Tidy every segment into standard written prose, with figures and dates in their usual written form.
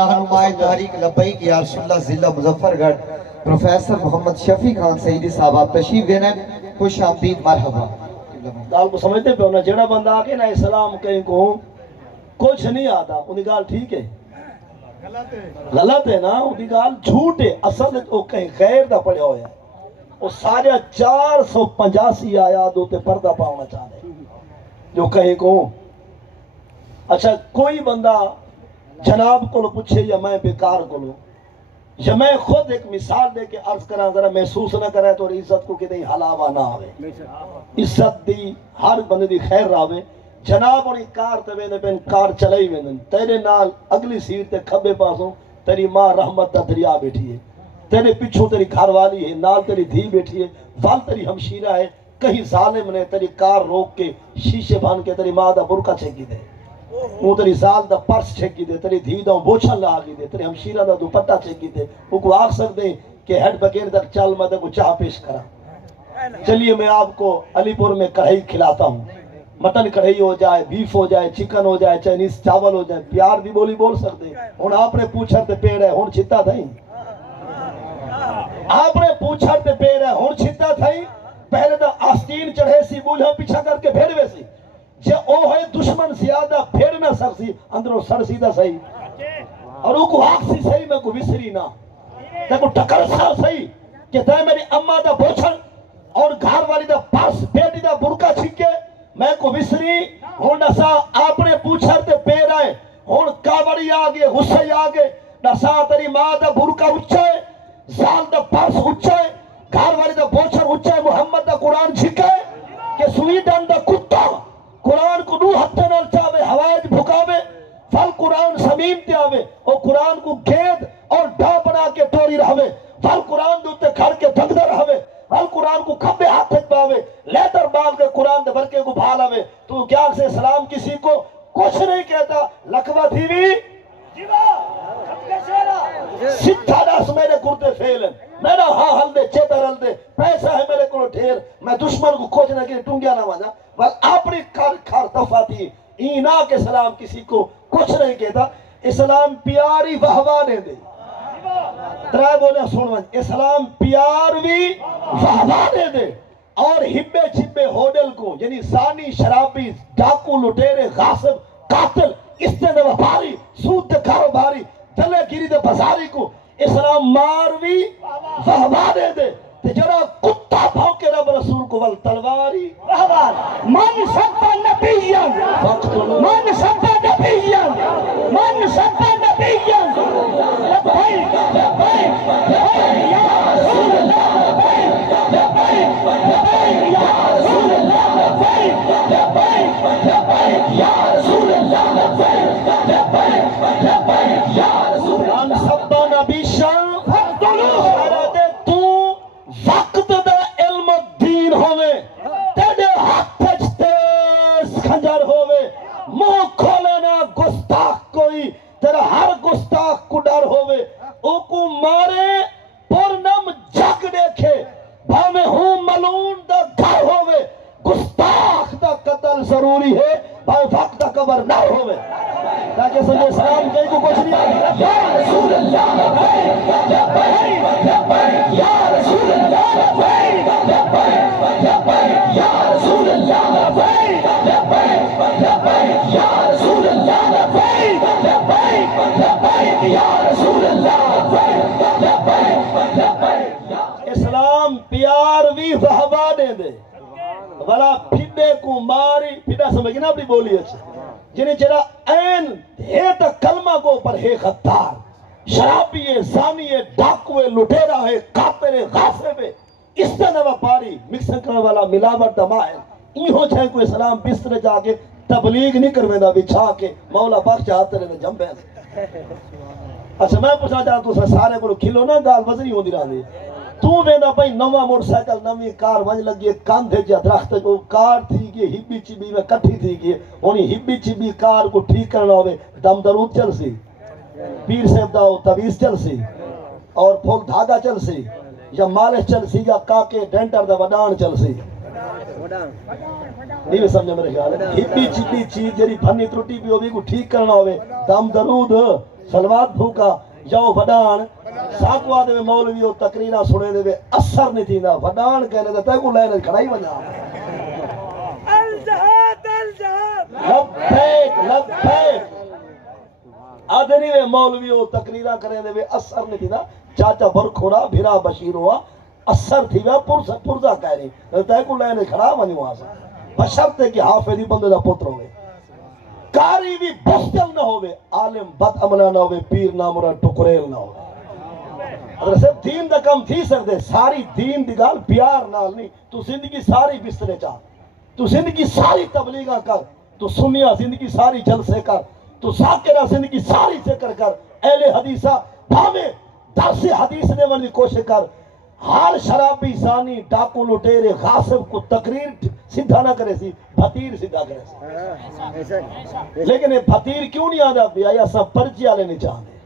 रहनुमाए तहरीक लब्बैक या रसूल अल्लाह ज़िला मुज़फ्फरगढ़ प्रोफेसर मोहम्मद शफी खान सईदी साहब आप तशरीफ देने खुश आमदीद मरहबा। गाल को समझते पे होना जेड़ा बंदा आके ना इस्लाम कहीं को कुछ नहीं आता उनकी गाल ठीक है गलत है ना उनकी गाल झूठ है असल वो कहीं गैर दा पढ़िया होया वो सारे 485 आयात होते पर्दा पाना चाहते जो कहीं को अच्छा कोई बंदा जनाब को पूछे या मैं बेकार को लो या मैं खुद एक मिसाल दे के अर्ज करा जरा महसूस ना करे तो इज्जत को कितनी हलावा ना आवे इज्जत दी हर बंदे दी खैर रावे जनाब और कार तवे ने पेन कार चलाई वेंदन तेरे नाल अगली सीट ते खब्बे पासों तेरी मां रहमत दा दरिया बैठी है तेरे पीछे तेरी घरवाली है नाल तेरी धी बैठी है वाल तेरी हमशीरा है कहीं जालिम ने तेरी कार रोक के शीशे बांध के तेरी मां दा बुरका छेकी दे वो तेरी साल दा पर्स छेकी दे तेरी धी दा बोछा ला गी दे तेरी हमशीरा दा दुपट्टा छेकी दे वो को आख सकते कि हेड बगैर तक चल मैं को चाह पेश करा। चलिए मैं आपको अलीपुर में कढ़ाई खिलाता हूँ मटन कढ़ाई हो जाए बीफ हो जाए चिकन हो जाए चाइनीज चावल हो जाए प्यार दी बोली बोल सकते हुन आपने पूछर ते पेड़ है हुन छिता थई आपने पूछर ते पेड़ है हुन छिता थई पहले तो आस्तीन चढ़े सी बूल्हा पीछा करके फेरवे सी जे ओ है दुश्मन ज्यादा फेर ना सकसी अंदरों सर सीधा सही और वो को आखसी सही मैं को विसरी ना देखो टकर सा सही कि तय मेरी अम्मा दा बोछल और घर वाली दा पर्स बेटी दा बुरका छिके मैं को विसरी हुन असा आपने पूछर ते पैर आए हुन कावड़ी आ गए गुस्से आ गए दसा तेरी मां दा बुरका उच्चा है जाल दा पर्स उच्चा है घर वाली दा बोछर उच्चा है मोहम्मद दा कुरान छिके के स्वीडन दा कुत्ता कुरान को दू हत्थे नाल चावे हवाज भुकावे फल कुरान समीम ते आवे और कुरान को गेंद और ढा बना के टोरी रहवे फल कुरान दे उत्ते खड़ के भगदा रहवे फल कुरान को खब्बे हाथ में पावे लेदर बाल के कुरान दे भरके को भाल आवे तू क्या से सलाम किसी को कुछ नहीं कहता लखवा थीवी जीवा खब्बे शेरा सिद्धा दस मेरे कुर्ते फेल मेरा हाँ हल दे चेतर हल दे पैसा है मेरे को ढेर मैं दुश्मन को खोजना के टूंगिया ना वाजा बल अपनी कर खर दफा थी ईना के सलाम किसी को कुछ नहीं कहता इस्लाम प्यारी वाहवा दे दे त्रै बोले सुन इस्लाम प्यार भी वाहवा दे दे और हिब्बे छिब्बे होटल को यानी सानी शराबी डाकू लुटेरे गासिब कातिल इससे व्यापारी सूद कारोबारी दले गिरी दे बाजारी को इस्लाम मार भी वाहवा दे दे ते जरा कुत्ता भौंके रब रसूल को वल तलवारी वाहवार मन सब्बा नबियन मन सब्बा नबियन मन सब्बा नबियन लब्बैक लब्बैक लब्बैक या रसूल अल्लाह लब्बैक लब्बैक लब्बैक या रसूल अल्लाह लब्बैक लब्बैक लब्बैक या रसूल अल्लाह लब्बैक लब्बैक लब्बैक या रसूल मन सब्बा नबियन वक्त दा इल्म दीन होवे तेरे हाथ च तेज खंजर होवे मुंह खोले ना गुस्ताख कोई तेरा हर गुस्ताख को डर होवे ओको मारे पूर्णम जग देखे भावे हूं मलून दा घर होवे गुस्ताख दा कत्ल जरूरी है भावे वक्त दा कबर ना होवे ताकि संगे इस्लाम कहीं को कुछ नहीं आता या रसूल अल्लाह लब्बैक लब्बैक लब्बैक या रसूल अल्लाह लब्बैक लब्बैक लब्बैक या रसूल अल्लाह लब्बैक लब्बैक लब्बैक या रसूल अल्लाह लब्बैक लब्बैक लब्बैक या रसूल अल्लाह लब्बैक लब्बैक लब्बैक इस्लाम प्यार भी वाहवा दे दे वाला پھڈے کو ماری پھڈا سمجھ نا اپنی بولی اچھا جنہیں چرا این ہے تا کلمہ کو پر ہے غدار شرابی ہے زانی ہے ڈاکو ہے لٹیرا ہے کافر ہے غاصب ہے اس طرح وپاری مکسن کرنے والا ملاوٹ دما ہے ایہو چھے کوئی سلام بستر جا کے تبلیغ نہیں کرویندہ بچھا کے مولا بخش چاہتے رہنے جنبے اچھا میں پوچھنا چاہتا ہوں سارے کو کھلو نا گال وزنی ہوندی رہا تو ویندہ بھائی نوہ موٹر سائیکل نوی کار ونج لگی ہے کاندھے جا درخت کو کار تھی گئی ہبی چبی میں کٹھی تھی گئی انہی ہبی چبی کار کو ٹھیک کرنا ہوئے دم درود چل سی پیر صاحب داؤ تویز چل سی اور پھول دھاگا چل سی یا مالش چل سی یا کاکے ڈینٹر دا وڈان چل سی نہیں سمجھا میرے خیال ہے ہبی چبی چیز جری بھنی ترٹی بھی ہوئی کو ٹھیک کرنا ہوئے دم درود سلوات بھوکا جاؤ وڈان ساکو آدھے میں مولوی ہو تقریرہ سنے دے اثر نہیں تھی نا وڈان کہنے دے تے کو لے کھڑائی بنا الجہاد الجہاد لبیک لبیک آدھے نہیں میں مولوی ہو تقریرہ کرنے دے اثر نہیں تھی نا چاچا برکھورا بھیرا بشیر ہوا اثر تھی نا پرزا کہہ رہی تے کو لے کھڑا بنی آسا بشرتے کہ حافظی بندے دا پتر ہوئے کاری بھی بستل نہ ہوئے عالم بد عملہ نہ ہوئے پیر نہ مرا ٹکریل نہ ہوئے اگر صرف دین دا کم تھی سکتے ساری دین دی گال پیار نال نہیں تو زندگی ساری بسترے چاہ تو زندگی ساری تبلیغہ کر تو سنیا زندگی ساری جلسے کر تو ذاکرہ زندگی ساری ذکر کر اہل حدیثہ بھامے درس حدیث نے ورنی کوشش کر ہر شرابی زانی ڈاکو لٹیرے غاصب کو تقریر سدھا نہ کرے سی بھتیر سدھا کرے سی لیکن یہ بھتیر کیوں نہیں آدھا پیا یا سب پرچیا لینے چاہتے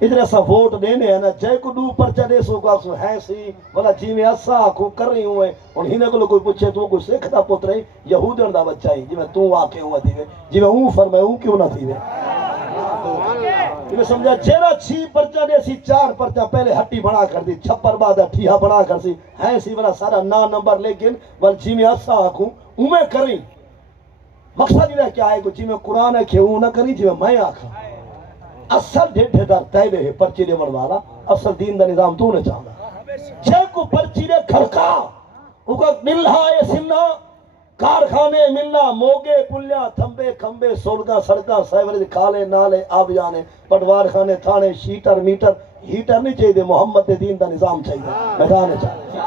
ادھر ایسا ووٹ دینے ہیں نا جے کو دو پرچہ دے سو کا سو ہے سی بلا جی میں ایسا آنکھوں کر رہی ہوں اور ہی نے کو کوئی پوچھے تو کوئی سکھتا پوت رہی یہودن دا بچہ ہی جی میں تو آکے ہوا تھی جی میں ہوں فرمائے ہوں کیوں نہ تھی میں سمجھا جیرا چھی پرچہ دے سی چار پرچہ پہلے ہٹی بڑا کر دی چھپر بعد ٹھیہا بڑا کر سی ہے سی بلا سارا نا نمبر لیکن بل جی میں ایسا آنکھوں ہوں میں کریں مقصد ہی رہ کیا ہے جی میں قرآن ہے کہ ہوں نہ کریں جی میں آنکھا اصل ڈھے دار تیلے ہے پرچی دے مروالا اصل دین دا نظام تو نے چاہتا چھے کو پرچی دے کھڑکا اوکا نلہا اے سنہ کارخانے ملنا موگے پلیاں تھمبے کھمبے سولگاں سڑکاں سائیوری کھالے نالے آب جانے پٹوار خانے تھانے شیٹر میٹر ہیٹر نہیں چاہیے محمد دین دا نظام چاہیے میدان چاہیے